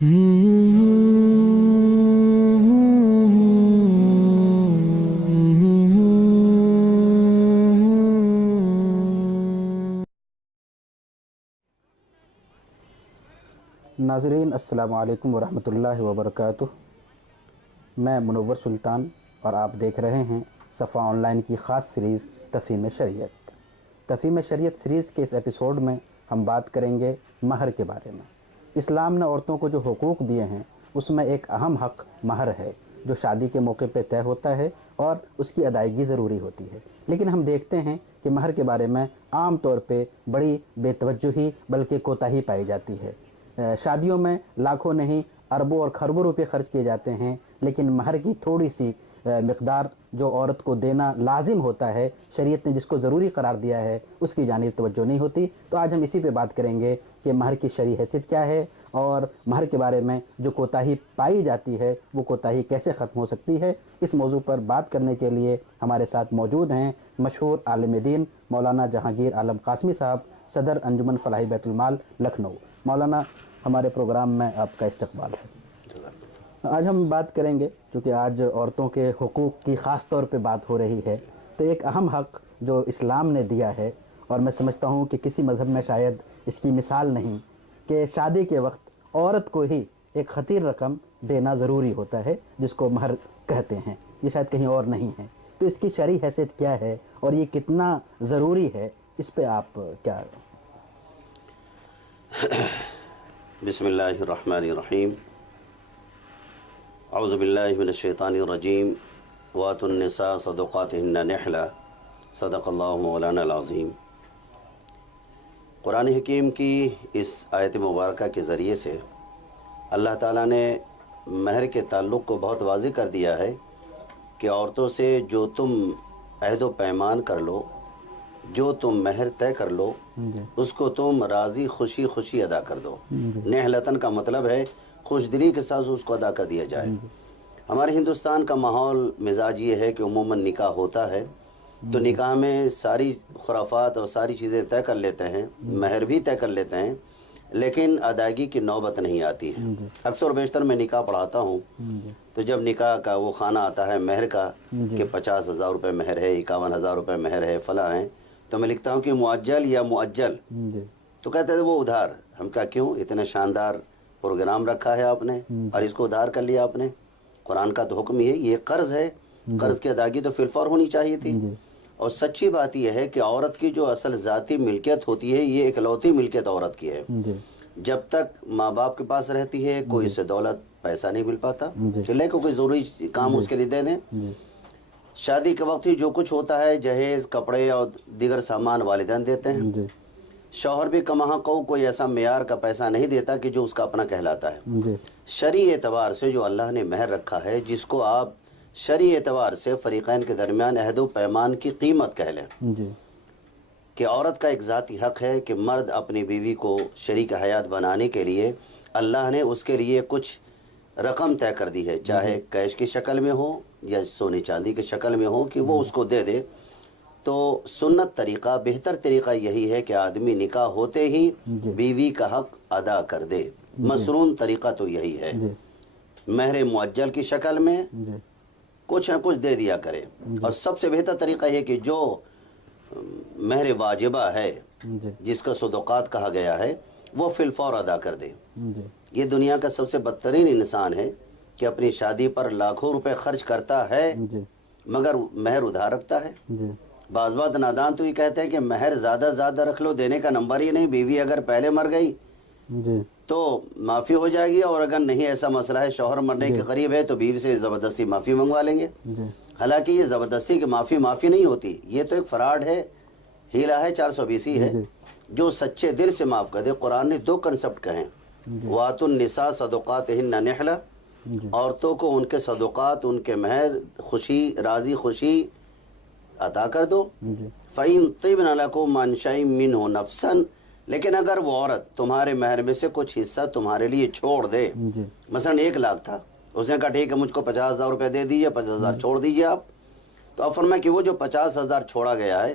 ناظرین السلام علیکم ورحمۃ اللہ وبرکاتہ۔ میں منور سلطان اور آپ دیکھ رہے ہیں صفا آن لائن کی خاص سیریز تفہیم شریعت۔ تفہیم شریعت سیریز کے اس ایپیسوڈ میں ہم بات کریں گے مہر کے بارے میں۔ اسلام نے عورتوں کو جو حقوق دیے ہیں اس میں ایک اہم حق مہر ہے، جو شادی کے موقع پہ طے ہوتا ہے اور اس کی ادائیگی ضروری ہوتی ہے۔ لیکن ہم دیکھتے ہیں کہ مہر کے بارے میں عام طور پہ بڑی بے توجہی بلکہ کوتاہی پائی جاتی ہے۔ شادیوں میں لاکھوں نہیں اربوں اور کھربوں روپے خرچ کیے جاتے ہیں، لیکن مہر کی تھوڑی سی مقدار جو عورت کو دینا لازم ہوتا ہے، شریعت نے جس کو ضروری قرار دیا ہے، اس کی جانب توجہ نہیں ہوتی۔ تو آج ہم اسی پہ بات کریں گے کہ مہر کی شرعی حیثیت کیا ہے اور مہر کے بارے میں جو کوتاہی پائی جاتی ہے وہ کوتاہی کیسے ختم ہو سکتی ہے۔ اس موضوع پر بات کرنے کے لیے ہمارے ساتھ موجود ہیں مشہور عالم دین مولانا جہانگیر عالم قاسمی صاحب، صدر انجمن فلاحی بیت المال لکھنؤ۔ مولانا، ہمارے پروگرام میں آپ کا استقبال ہے۔ آج ہم بات کریں گے، چونکہ آج عورتوں کے حقوق کی خاص طور پہ بات ہو رہی ہے، تو ایک اہم حق جو اسلام نے دیا ہے، اور میں سمجھتا ہوں کہ کسی مذہب میں شاید اس کی مثال نہیں، کہ شادی کے وقت عورت کو ہی ایک خطیر رقم دینا ضروری ہوتا ہے جس کو مہر کہتے ہیں۔ یہ شاید کہیں اور نہیں ہے۔ تو اس کی شرعی حیثیت کیا ہے اور یہ کتنا ضروری ہے، اس پہ آپ کیا؟ بسم اللہ الرحمن الرحیم۔ اعوذ باللہ من الشیطان الرجیم۔ وآتوا النساء صدقاتہن نحلہ، صدق اللہ مولانا العظیم۔ قرآن حکیم کی اس آیت مبارکہ کے ذریعے سے اللہ تعالیٰ نے مہر کے تعلق کو بہت واضح کر دیا ہے کہ عورتوں سے جو تم عہد و پیمان کر لو، جو تم مہر طے کر لو، اس کو تم راضی خوشی خوشی ادا کر دو۔ نحلتن کا مطلب ہے خوش دلی کے ساتھ اس کو ادا کر دیا جائے۔ ہمارے ہندوستان کا ماحول مزاج یہ ہے کہ عموماً نکاح ہوتا ہے تو نکاح میں ساری خرافات اور ساری چیزیں طے کر لیتے ہیں، مہر بھی طے کر لیتے ہیں، لیکن ادائیگی کی نوبت نہیں آتی ہے۔ اکثر و بیشتر میں نکاح پڑھاتا ہوں تو جب نکاح کا وہ خانہ آتا ہے مہر کا کہ 50,000 روپے مہر ہے، 51,000 روپے مہر ہے، فلاں ہیں، تو میں لکھتا ہوں کہ معجل یا مؤجل، تو کہتے ہیں وہ ادھار۔ ہم کہا کیوں؟ اتنا شاندار پروگرام رکھا ہے آپ نے اور اس کو ادھار کر لیا آپ نے؟ قرآن کا تو حکم یہ قرض ہے، قرض کی ادائیگی تو فی الفور ہونی چاہیے تھی۔ اور سچی بات یہ ہے کہ عورت کی جو اصل ذاتی ملکیت ہوتی ہے، یہ اکلوتی ملکیت عورت کی ہے۔ جب تک ماں باپ کے پاس رہتی ہے کوئی اس سے دولت پیسہ نہیں مل پاتا، چلے کوئی ضروری کام اس کے لیے دے دیں۔ شادی کے وقت ہی جو کچھ ہوتا ہے، جہیز، کپڑے اور دیگر سامان والدین دیتے ہیں۔ شوہر بھی کماں کو کوئی ایسا معیار کا پیسہ نہیں دیتا کہ جو اس کا اپنا کہلاتا ہے۔ شرعی اعتبار سے جو اللہ نے مہر رکھا ہے، جس کو آپ شرعی اعتبار سے فریقین کے درمیان عہد و پیمان کی قیمت کہہ لیں، کہ عورت کا ایک ذاتی حق ہے کہ مرد اپنی بیوی کو شریک حیات بنانے کے لیے اللہ نے اس کے لیے کچھ رقم طے کر دی ہے، چاہے کیش کی شکل میں ہو یا سونے چاندی کی شکل میں ہو، کہ وہ اس کو دے دے۔ تو سنت طریقہ، بہتر طریقہ یہی ہے کہ آدمی نکاح ہوتے ہی بیوی کا حق ادا کر دے۔ مسنون طریقہ تو یہی ہے، مہر معجل کی شکل میں کچھ نہ کچھ دے دیا کرے۔ اور سب سے بہتر طریقہ یہ کہ جو مہر واجبہ ہے، جس کا صدقات کہا گیا ہے، وہ فی الفور ادا کر دے۔ یہ دنیا کا سب سے بدترین انسان ہے کہ اپنی شادی پر لاکھوں روپے خرچ کرتا ہے مگر مہر ادھار رکھتا ہے۔ بعض بات نادان تو یہ کہتے ہیں کہ مہر زیادہ رکھ لو، دینے کا نمبر ہی نہیں۔ بیوی اگر پہلے مر گئی تو معافی ہو جائے گی، اور اگر نہیں ایسا مسئلہ ہے شوہر مرنے کے قریب ہے تو بیوی سے زبردستی معافی منگوا لیں گے۔ حالانکہ یہ زبردستی کی معافی نہیں ہوتی، یہ تو ایک فراڈ ہے، ہیلا ہے، 420 ہے۔ جو سچے دل سے معاف کر دے، قرآن نے 2 کنسپٹ کہیں، وَآتُوا النِّسَاءَ صَدُقَاتِهِنَّ نِحْلَةً، عورتوں کو ان کے صدقات، ان کے مہر خوشی، راضی خوشی عطا کر دو۔ فَإِن طِبْنَ لَكُمْ عَنْ شَيْءٍ مِّنْهُ نَفْسًا، لیکن اگر وہ عورت تمہارے مہر میں سے کچھ حصہ تمہارے لیے چھوڑ دے، مثلا 1 لاکھ تھا، اس نے کہا ٹھیک ہے مجھ کو 50,000 روپے دے دیجیے، 50,000 چھوڑ دیجیے آپ، تو اب فرمایا کہ وہ جو 50,000 چھوڑا گیا ہے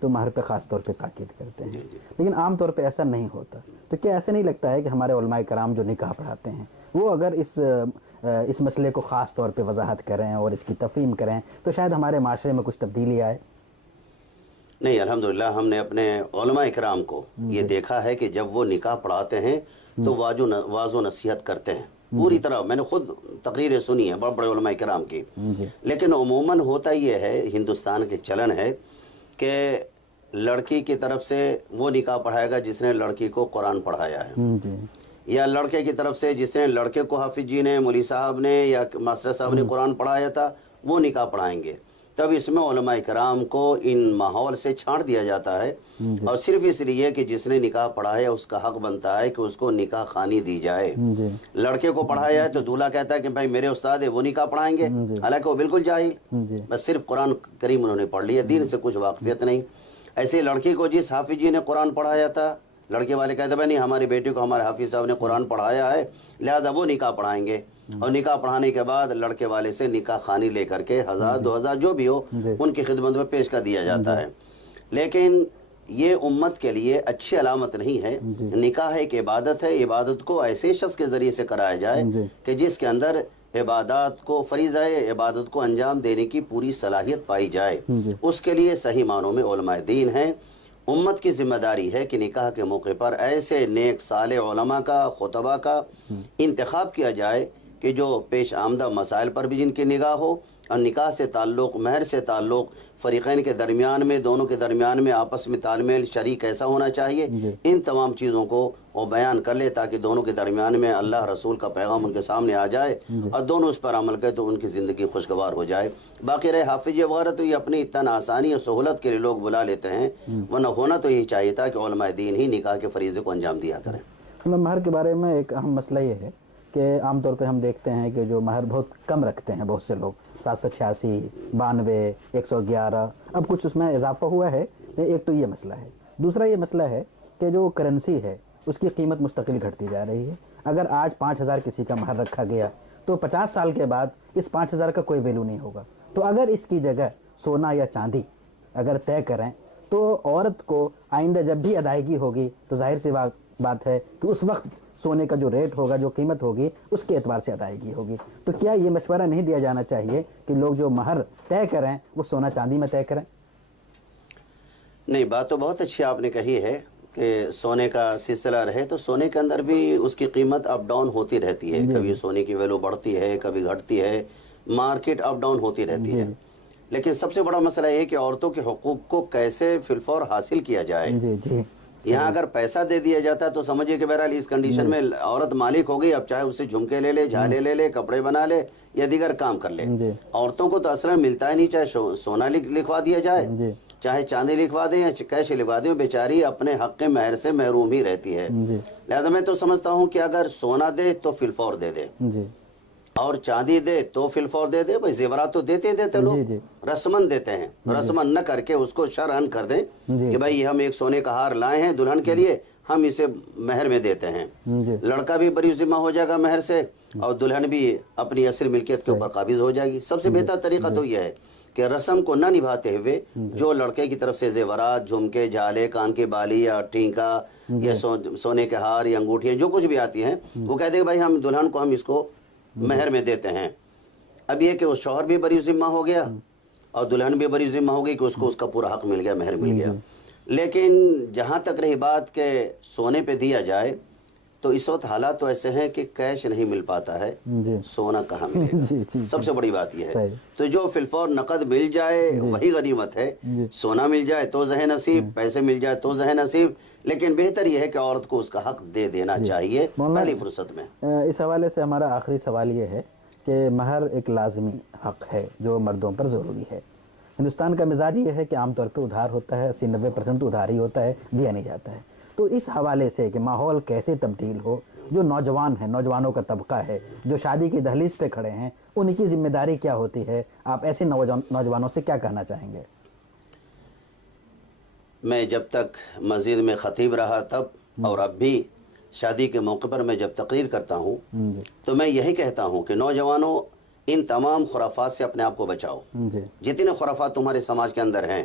تو مہر پہ خاص طور پہ تاکید کرتے ہیں، لیکن عام طور پہ ایسا نہیں ہوتا. تو کیا ایسا نہیں لگتا ہے کہ ہمارے علماء کرام جو نکاح پڑھاتے ہیں وہ اگر اس مسئلے کو خاص طور پہ وضاحت کریں اور اس کی تفہیم کریں تو شاید ہمارے معاشرے میں کچھ تبدیلی آئے؟ نہیں، الحمدللہ ہم نے اپنے علماء اکرام کو یہ دیکھا ہے کہ جب وہ نکاح پڑھاتے ہیں تو واض و نصیحت کرتے ہیں پوری طرح. میں نے خود تقریریں سنی ہیں بڑے بڑے علماء کرام کی. لیکن عموماً ہوتا یہ ہے، ہندوستان کے چلن ہے کہ لڑکی کی طرف سے وہ نکاح پڑھائے گا جس نے لڑکی کو قرآن پڑھایا ہے، یا لڑکے کی طرف سے جس نے لڑکے کو حافظ جی نے، مولوی صاحب نے یا ماسٹر صاحب نے قرآن پڑھایا تھا وہ نکاح پڑھائیں گے. تب اس میں علماء کرام کو ان ماحول سے چھانٹ دیا جاتا ہے، اور صرف اس لیے کہ جس نے نکاح پڑھایا اس کا حق بنتا ہے کہ اس کو نکاح خوانی دی جائے. لڑکے کو پڑھایا ہے تو دولہا کہتا ہے کہ بھائی میرے استاد ہے وہ نکاح پڑھائیں گے، حالانکہ وہ بالکل جاہل، بس صرف قرآن کریم انہوں نے پڑھ لیا، دین سے کچھ واقفیت نہیں. ایسے لڑکی کو جس حافظ جی نے قرآن پڑھایا تھا، لڑکے والے کہتے ہیں نہیں ہماری بیٹی کو ہمارے حافظ صاحب نے قرآن پڑھایا ہے لہذا وہ نکاح پڑھائیں گے. اور نکاح پڑھانے کے بعد لڑکے والے سے نکاح خوانی لے کر کے 1000 2000 جو بھی ہو ان کی خدمت میں پیش کر دیا جاتا ہے. لیکن یہ امت کے لیے اچھی علامت نہیں ہے. نکاح ایک عبادت ہے، عبادت کو ایسے شخص کے ذریعے سے کرایا جائے کہ جس کے اندر عبادات کو فریضہ عبادت کو انجام دینے کی پوری صلاحیت پائی جائے. اس کے لیے صحیح معنوں میں علماء دین ہیں. امت کی ذمہ داری ہے کہ نکاح کے موقع پر ایسے نیک صالح علماء کا، خطبہ کا انتخاب کیا جائے کہ جو پیش آمدہ مسائل پر بھی جن کی نگاہ ہو، اور نکاح سے تعلق، مہر سے تعلق، فریقین کے درمیان میں، دونوں کے درمیان میں آپس میں تال میل شریک کیسا ہونا چاہیے، ان تمام چیزوں کو وہ بیان کر لے تاکہ دونوں کے درمیان میں اللہ رسول کا پیغام ان کے سامنے آ جائے اور دونوں اس پر عمل کریں تو ان کی زندگی خوشگوار ہو جائے. باقی رہے حافظ وغیرہ تو یہ اپنی اتنا آسانی اور سہولت کے لیے لوگ بلا لیتے ہیں، ورنہ ہونا تو یہی چاہیے تھا کہ علماء دین ہی نکاح کے فریضے کو انجام دیا کریں. مہر کے بارے میں ایک اہم مسئلہ یہ ہے کہ عام طور پہ ہم دیکھتے ہیں کہ جو مہر بہت کم رکھتے ہیں بہت سے لوگ، 786، 92، 111. اب کچھ اس میں اضافہ ہوا ہے. ایک تو یہ مسئلہ ہے. دوسرا یہ مسئلہ ہے کہ جو کرنسی ہے اس کی قیمت مستقل گھٹتی جا رہی ہے. اگر آج 5000 کسی کا مہر رکھا گیا تو 50 سال کے بعد اس 5000 کا کوئی ویلو نہیں ہوگا. تو اگر اس کی جگہ سونا یا چاندی اگر طے کریں تو عورت کو آئندہ جب بھی ادائیگی ہوگی تو ظاہر سی بات ہے کہ اس وقت سونے کا جو ریٹ ہوگا، جو قیمت ہوگی، اس کے اعتبار سے ادائیگی ہوگی. تو کیا یہ مشورہ نہیں دیا جانا چاہیے کہ لوگ جو مہر طے کریں وہ سونا چاندی میں طے کریں؟ نہیں، بات تو بہت اچھی آپ نے کہی ہے کہ سونے کا سلسلہ رہے تو سونے کے اندر بھی اس کی قیمت اپ ڈاؤن ہوتی رہتی ہے. کبھی سونے کی ویلو بڑھتی ہے، کبھی گھٹتی ہے، مارکیٹ اپ ڈاؤن ہوتی رہتی ہے. لیکن سب سے بڑا مسئلہ یہ کہ عورتوں کے حقوق کو کیسے فی الفور حاصل کیا جائے. یہاں اگر پیسہ دے دیا جاتا ہے تو سمجھے کہ بہرحال اس کنڈیشن میں عورت مالک ہو گئی، اب چاہے اسے جھمکے لے لے، جھالے لے لے، کپڑے بنا لے یا دیگر کام کر لے. عورتوں کو تو اصلا ملتا ہی نہیں، چاہے سونا لکھوا دیا جائے، چاہے چاندی لکھوا دیں یا کیش لکھوا دیں، بیچاری اپنے حق مہر سے محروم ہی رہتی ہے. لہذا میں تو سمجھتا ہوں کہ اگر سونا دے تو فی الفور دے دے، اور چاندی دے تو فی الفور دے دے. بھائی زیورات تو دیتے لوگ، رسمن دیتے ہیں. رسمن نہ کر کے اس کو شرعن کر دیں کہ بھائی ہم ایک سونے کا ہار لائے ہیں دلہن کے لیے، ہم اسے مہر میں دیتے ہیں. لڑکا بھی بری ذمہ ہو جائے گا مہر سے، اور دلہن بھی اپنی اصل ملکیت کے اوپر قابض ہو جائے گی. سب سے بہتر طریقہ تو یہ ہے کہ رسم کو نہ نبھاتے ہوئے جو لڑکے کی طرف سے زیورات، جھمکے، جھالے، کان کی بالی یا ٹینکا یا سونے کے ہار یا انگوٹھیاں جو کچھ بھی آتی ہیں، وہ کہتے ہیں بھائی ہم دلہن کو ہم اس کو مہر میں دیتے ہیں. اب یہ کہ وہ شوہر بھی بری ذمہ ہو گیا اور دلہن بھی بری ذمہ ہو گئی کہ اس کو اس کا پورا حق مل گیا، مہر مل گیا. لیکن جہاں تک رہی بات کہ سونے پہ دیا جائے تو اس وقت حالات تو ایسے ہیں کہ کیش نہیں مل پاتا ہے، سونا کہاں ملے گا. سب سے بڑی بات یہ ہے تو جو فی الفور نقد مل جائے وہی غنیمت ہے. سونا مل جائے تو زہ نصیب، پیسے مل جائے تو زہ نصیب. لیکن بہتر یہ ہے کہ عورت کو اس کا حق دے دینا چاہیے پہلی فرصت میں. اس حوالے سے ہمارا آخری سوال یہ ہے کہ مہر ایک لازمی حق ہے جو مردوں پر ضروری ہے. ہندوستان کا مزاج یہ ہے کہ عام طور پہ ادھار ہوتا ہے، 80-90% ادھار ہی ہوتا ہے، دیا نہیں جاتا ہے. تو اس حوالے سے کہ ماحول کیسے تبدیل ہو، جو نوجوان ہیں، نوجوانوں کا طبقہ ہے جو شادی کی دہلیز پہ کھڑے ہیں، ان کی ذمہ داری کیا ہوتی ہے؟ آپ ایسے نوجوانوں سے کیا کہنا چاہیں گے؟ میں جب تک مسجد میں خطیب رہا تب اور اب بھی شادی کے موقع پر میں جب تقریر کرتا ہوں تو میں یہی کہتا ہوں کہ نوجوانوں ان تمام خرافات سے اپنے آپ کو بچاؤ. جتنے خرافات تمہارے سماج کے اندر ہیں